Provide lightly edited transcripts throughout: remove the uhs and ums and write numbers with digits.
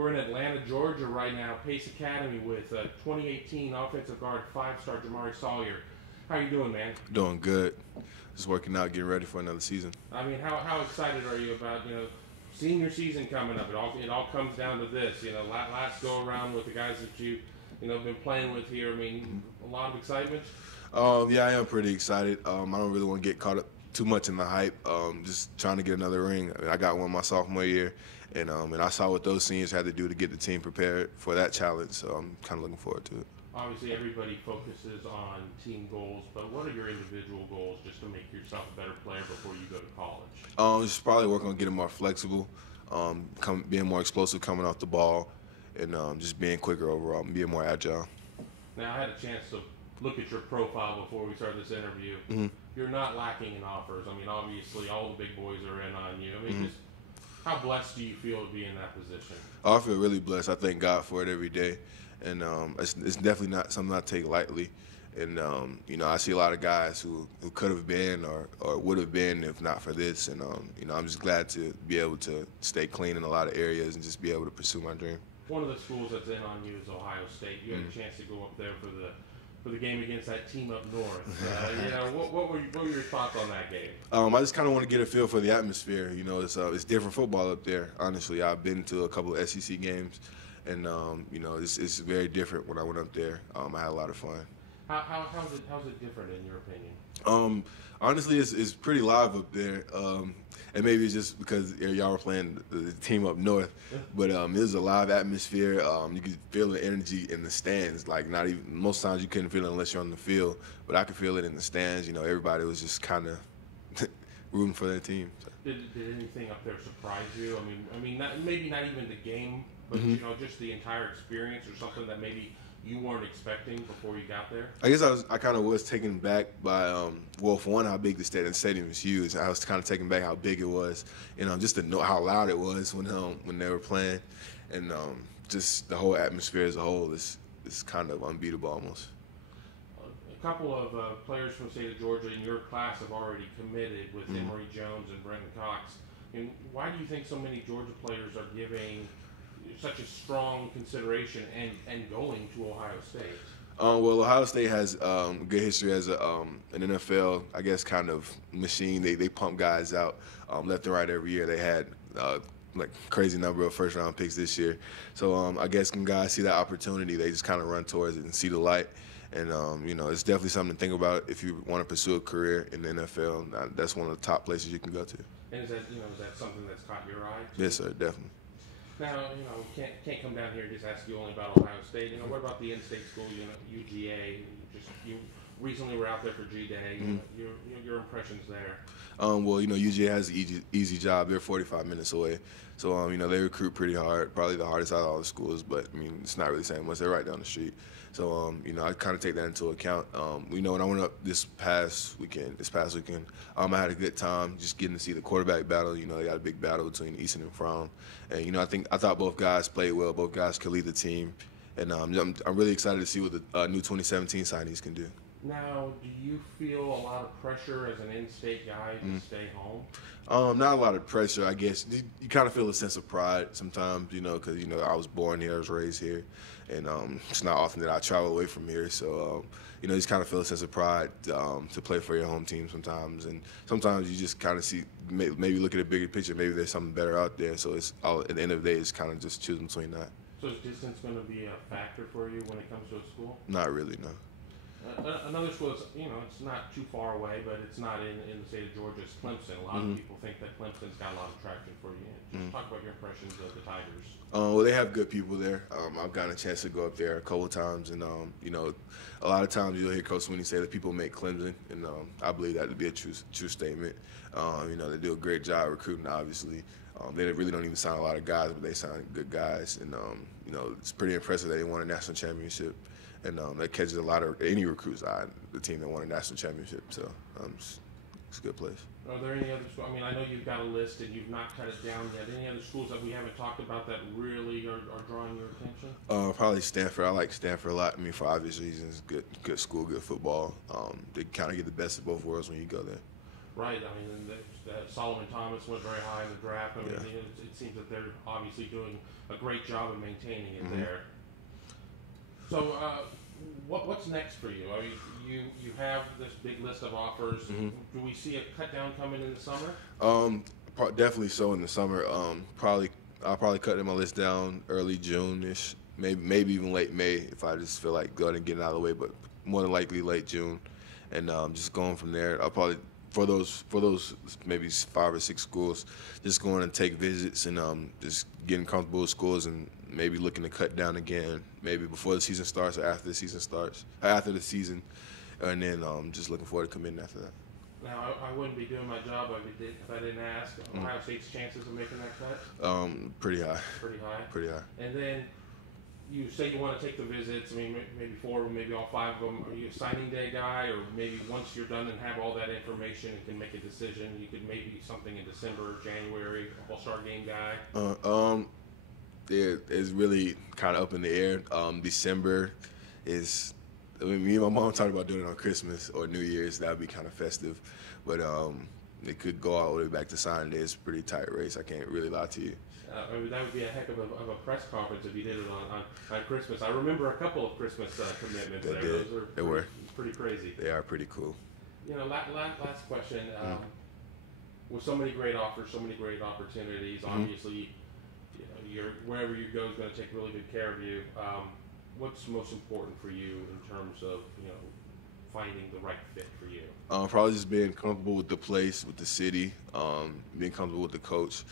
We're in Atlanta, Georgia right now, Pace Academy with 2018 offensive guard 5-star Jamaree Salyer. How you doing, man? Doing good. Just working out, getting ready for another season. I mean, how excited are you about, senior season coming up? It all comes down to this, last go around with the guys that been playing with here. I mean, a lot of excitement. Yeah, I am pretty excited. I don't really want to get caught up too much in the hype. Just trying to get another ring. I got one my sophomore year, and I saw what those seniors had to do to get the team prepared for that challenge. So I'm kind of looking forward to it. Obviously, everybody focuses on team goals, but what are your individual goals just to make yourself a better player before you go to college? Just probably work on getting more flexible, being more explosive coming off the ball, and just being quicker overall, and being more agile. Now, I had a chance to look at your profile before we started this interview. Mm-hmm. You're not lacking in offers. I mean, obviously, all the big boys are in on you. I mean, Mm-hmm. just how blessed do you feel to be in that position? I feel really blessed. I thank God for it every day, and it's definitely not something I take lightly. And I see a lot of guys who could have been or would have been if not for this. And I'm just glad to be able to stay clean in a lot of areas and just be able to pursue my dream. One of the schools that's in on you is Ohio State. You had a chance to go up there for the game against that team up north. What were your thoughts on that game? I just kind of want to get a feel for the atmosphere. It's different football up there. Honestly, I've been to a couple of SEC games, and it's very different when I went up there. I had a lot of fun. How's it different in your opinion? Honestly, it's pretty live up there, and maybe it's just because y'all were playing the team up north. But there's a live atmosphere. You can feel the energy in the stands. Like not even most times you couldn't feel it unless you're on the field, but I could feel it in the stands. Everybody was just kind of rooting for their team. So. Did anything up there surprise you? Maybe not even the game, but just the entire experience or something that maybe you weren't expecting before you got there? I guess I kind of was taken back by, for one, how big the stadium was huge. I was kind of taken back how big it was, just to know how loud it was when they were playing, and just the whole atmosphere as a whole is kind of unbeatable almost. A couple of players from the state of Georgia in your class have already committed with Jamaree Jones and Brenton Cox. Why do you think so many Georgia players are giving such a strong consideration and going to Ohio State? Well, Ohio State has a good history as an NFL, I guess, kind of machine. They pump guys out left and right every year. They had like crazy number of first-round picks this year. So I guess when guys see that opportunity, they just kind of run towards it and see the light. And, it's definitely something to think about if you want to pursue a career in the NFL. That's one of the top places you can go to. And is that something that's caught your eye? Yes, sir, definitely. Now, can't come down here and just ask you only about Ohio State. What about the in-state school, UGA? You recently were out there for G-Day. Your impressions there? UGA has an easy job. They're 45 minutes away. So, they recruit pretty hard, probably the hardest out of all the schools. But, it's not really saying much. They're right down the street. So, I kind of take that into account. When I went up this past weekend, I had a good time just getting to see the quarterback battle. They got a big battle between Easton and Fromm. And, I thought both guys played well. Both guys could lead the team. And I'm really excited to see what the new 2017 signees can do. Now, do you feel a lot of pressure as an in-state guy to stay home? Not a lot of pressure, I guess. You kind of feel a sense of pride sometimes, because, I was born here, I was raised here, and it's not often that I travel away from here. So, you just kind of feel a sense of pride to play for your home team sometimes. And sometimes you just kind of see, maybe look at a bigger picture, maybe there's something better out there. So it's all, at the end of the day, it's kind of just choosing between that. So is distance going to be a factor for you when it comes to a school? Not really, no. Another school is, it's not too far away, but it's not in the state of Georgia. It's Clemson. A lot of people think that Clemson's got a lot of traction for you. Just talk about your impressions of the Tigers. Well, they have good people there. I've gotten a chance to go up there a couple of times, and a lot of times you'll hear Coach Sweeney say that people make Clemson, and I believe that to be a true statement. They do a great job recruiting, obviously. They really don't even sign a lot of guys, but they sign good guys, and it's pretty impressive that they won a national championship. And that catches a lot of any recruits eye, the team that won a national championship. So it's a good place. Are there any other schools? I know you've got a list and you've not cut it down yet. Any other schools that we haven't talked about that really are drawing your attention? Probably Stanford. I like Stanford a lot. For obvious reasons. Good school, good football. They kind of get the best of both worlds when you go there. Right. I mean, Solomon Thomas went very high in the draft. I mean, Yeah. it seems that they're obviously doing a great job of maintaining it Mm-hmm. there. So, what's next for you? I mean, you have this big list of offers. Mm-hmm. Do we see a cut down coming in the summer? Definitely so in the summer. I'll probably cut my list down early June-ish, maybe even late May if I just feel like going and getting out of the way. But more than likely late June, and just going from there. I'll probably for those maybe 5 or 6 schools, just going and take visits and just getting comfortable with schools and maybe looking to cut down again, maybe before the season starts or after the season starts, after the season, and then just looking forward to committing after that. Now, I wouldn't be doing my job if I didn't ask. Ohio State's chances of making that cut? Pretty high. Pretty high. Pretty high. And then you say you want to take the visits. I mean, maybe 4, maybe all 5 of them. Are you a signing day guy, or maybe once you're done and have all that information and can make a decision, you could maybe something in December, January, All-Star game guy? It's really kind of up in the air. December is. I mean, me and my mom talked about doing it on Christmas or New Year's. That would be kind of festive, but it could go all the way back to signing day. It's a pretty tight race. I can't really lie to you. I mean, that would be a heck of a press conference if you did it on Christmas. I remember a couple of Christmas commitments there. Those are pretty crazy. They are pretty cool. You know, last question. With so many great offers, so many great opportunities, obviously, you know, wherever you go is going to take really good care of you. What's most important for you in terms of, you know, finding the right fit for you? Probably just being comfortable with the place, with the city, being comfortable with the coach,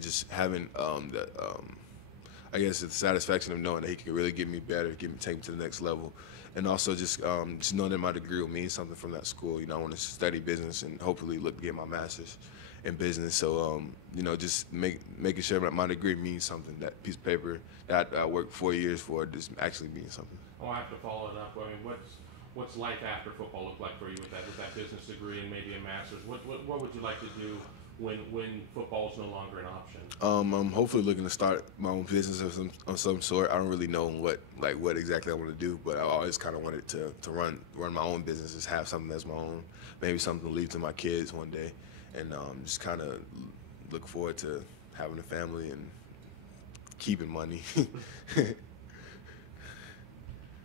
just having I guess the satisfaction of knowing that he can really get me better, take me to the next level, and also just knowing that my degree will mean something from that school. You know, I want to study business and hopefully look to get my master's in business. So, you know, just making sure that my degree means something. That piece of paper that I worked 4 years for just actually means something. I'll have to follow it up. I mean, what's life after football look like for you with that business degree and maybe a master's? What would you like to do when football is no longer an option? I'm hopefully looking to start my own business of some sort. I don't really know what exactly I want to do, but I always kind of wanted to run my own business, just have something that's my own, maybe something to leave to my kids one day, and just kind of look forward to having a family and keeping money.